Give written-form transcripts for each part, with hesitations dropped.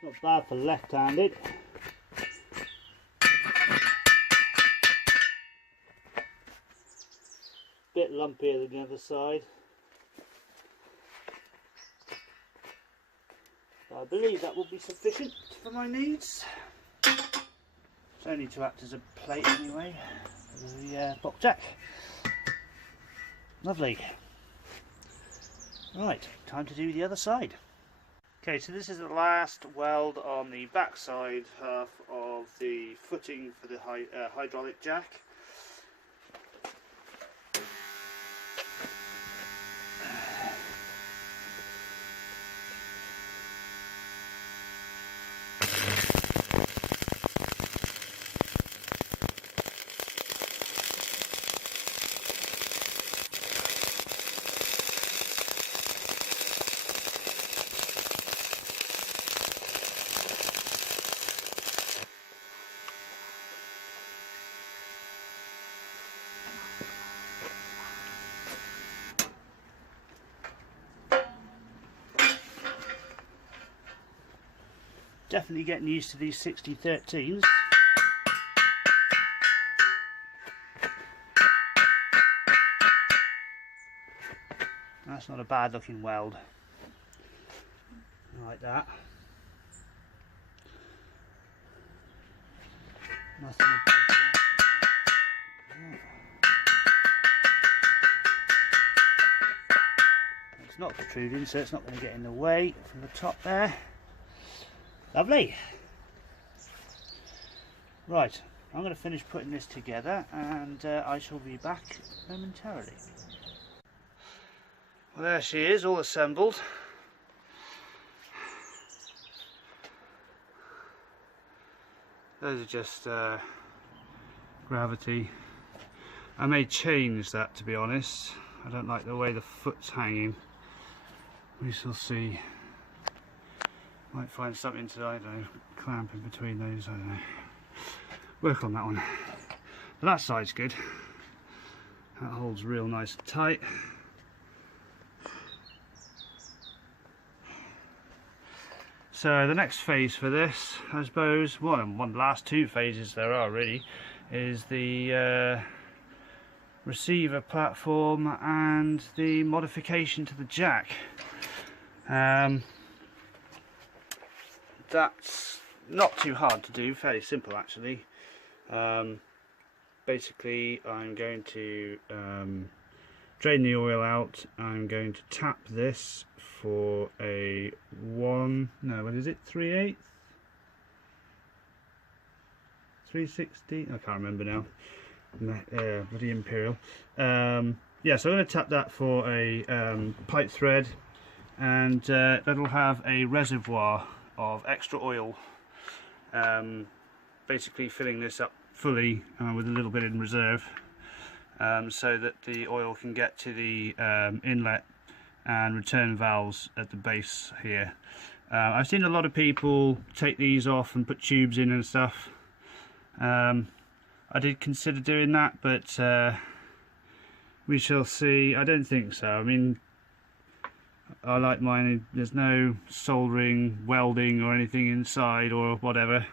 That's not bad for left-handed. Bit lumpier than the other side. I believe that will be sufficient for my needs. It's only to act as a plate anyway for the box jack. Lovely. Right, time to do the other side. Okay, so this is the last weld on the back side half of the footing for the hydraulic jack. Definitely getting used to these 6013s. That's not a bad looking weld. Like that. Nothing above the It's not protruding, so it's not going to get in the way from the top there. Lovely. Right, I'm going to finish putting this together and I shall be back momentarily. Well, there she is, all assembled. Those are just gravity. I may change that, to be honest. I don't like the way the foot's hanging. We shall see. Might find something to, I don't know, clamp in between those, I don't know. Work on that one. But that side's good. That holds real nice and tight. So the next phase for this, I suppose, one of the last two phases there are really, is the receiver platform and the modification to the jack. That's not too hard to do, fairly simple actually. Basically I'm going to drain the oil out. I'm going to tap this for a 3/8? 360? I can't remember now. Bloody Imperial. Yeah, so I'm going to tap that for a pipe thread, and that'll have a reservoir of extra oil, basically filling this up fully with a little bit in reserve, so that the oil can get to the inlet and return valves at the base here. I've seen a lot of people take these off and put tubes in and stuff. I did consider doing that, but we shall see. I don't think so. I mean, I like mine, there's no soldering, welding or anything inside or whatever,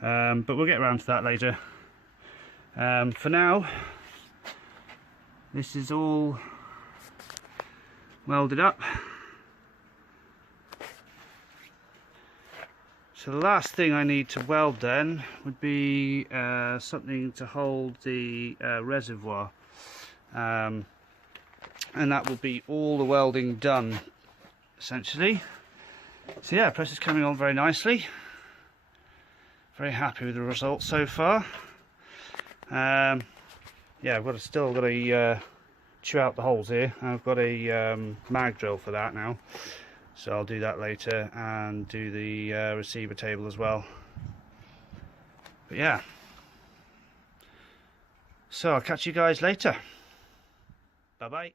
but we'll get around to that later. For now, this is all welded up. So the last thing I need to weld then would be something to hold the reservoir. And that will be all the welding done, essentially. So yeah, the process is coming on very nicely. Very happy with the results so far. Yeah, I've still got to chew out the holes here. I've got a mag drill for that now, so I'll do that later, and do the receiver table as well. But yeah, so I'll catch you guys later. Bye bye.